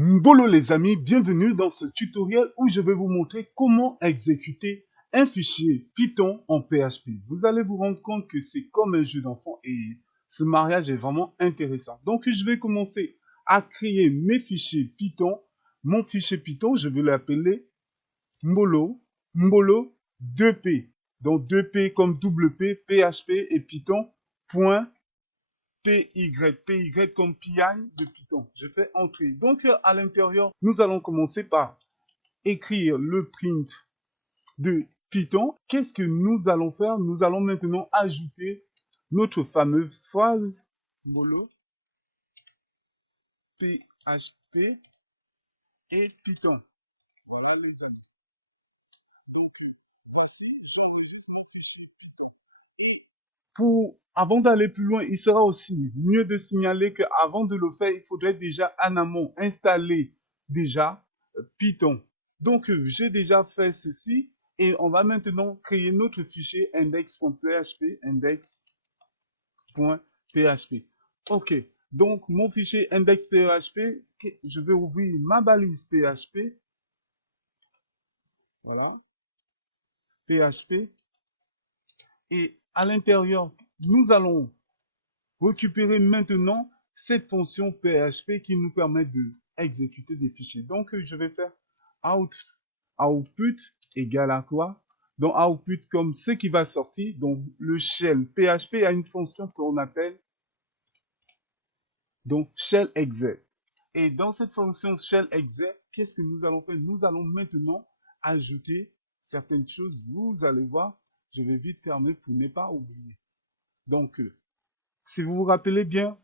Bonjour les amis, bienvenue dans ce tutoriel où je vais vous montrer comment exécuter un fichier Python en PHP. Vous allez vous rendre compte que c'est comme un jeu d'enfant et ce mariage est vraiment intéressant. Donc je vais commencer à créer mes fichiers Python. Mon fichier Python, je vais l'appeler Mbolo 2P. Donc 2P comme double P, PHP et Python. PY comme PI de Python. Je fais entrer. Donc, à l'intérieur, nous allons commencer par écrire le print de Python. Qu'est-ce que nous allons faire? Nous allons maintenant ajouter notre fameuse phrase Molo, PHP et Python. Voilà les amis. Donc, voici, j'enregistre mon fichier Python. Et avant d'aller plus loin, il sera aussi mieux de signaler qu'avant de le faire, il faudrait déjà en amont installer déjà Python. Donc, j'ai déjà fait ceci et on va maintenant créer notre fichier index.php, index.php. OK. Donc, mon fichier index.php, je vais ouvrir ma balise PHP. Voilà. PHP. Et à l'intérieur, nous allons récupérer maintenant cette fonction PHP qui nous permet de exécuter des fichiers. Donc, je vais faire output égale à quoi? Donc, output comme ce qui va sortir. Donc, le shell PHP a une fonction qu'on appelle donc shell exec. Et dans cette fonction shell exec, qu'est-ce que nous allons faire? Nous allons maintenant ajouter certaines choses. Vous allez voir, je vais vite fermer pour ne pas oublier. Donc, si vous vous rappelez bien,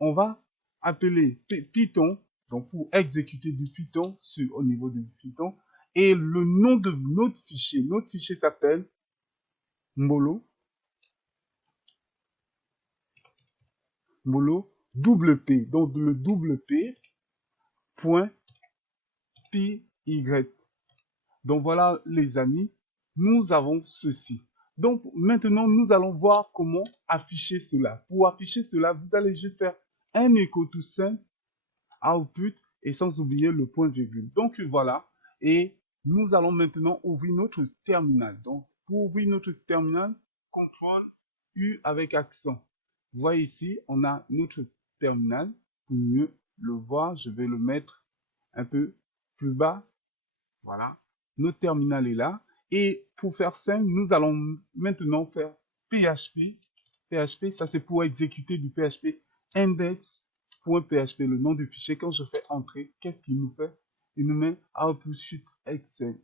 on va appeler Python, donc pour exécuter du Python au niveau du Python, et le nom de notre fichier s'appelle Molo double P, donc le double P point py. Donc voilà les amis, nous avons ceci. Donc maintenant nous allons voir comment afficher cela. Pour afficher cela, vous allez juste faire un écho tout simple output et sans oublier le point virgule. Donc voilà, et nous allons maintenant ouvrir notre terminal. Donc pour ouvrir notre terminal, CTRL U avec accent. Vous voyez ici, on a notre terminal. Pour mieux le voir, je vais le mettre un peu plus bas. Voilà, notre terminal est là. Et pour faire simple, nous allons maintenant faire PHP. PHP, ça c'est pour exécuter du PHP index.php, le nom du fichier. Quand je fais entrer, qu'est-ce qu'il nous fait? Il nous met output Excel.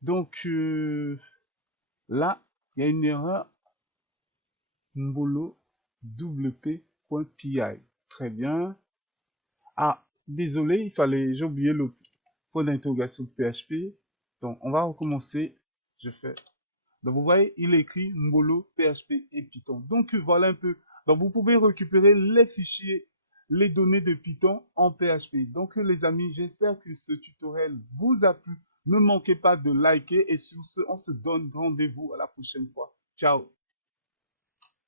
Donc là, il y a une erreur. Mbolo wp.py. Très bien. Ah, désolé, j'ai oublié le point d'interrogation de PHP. Donc, on va recommencer. Je fais. Donc, vous voyez, il est écrit Mbolo, PHP et Python. Donc, voilà un peu. Donc, vous pouvez récupérer les fichiers, les données de Python en PHP. Donc, les amis, j'espère que ce tutoriel vous a plu. Ne manquez pas de liker et sur ce, on se donne rendez-vous à la prochaine fois. Ciao!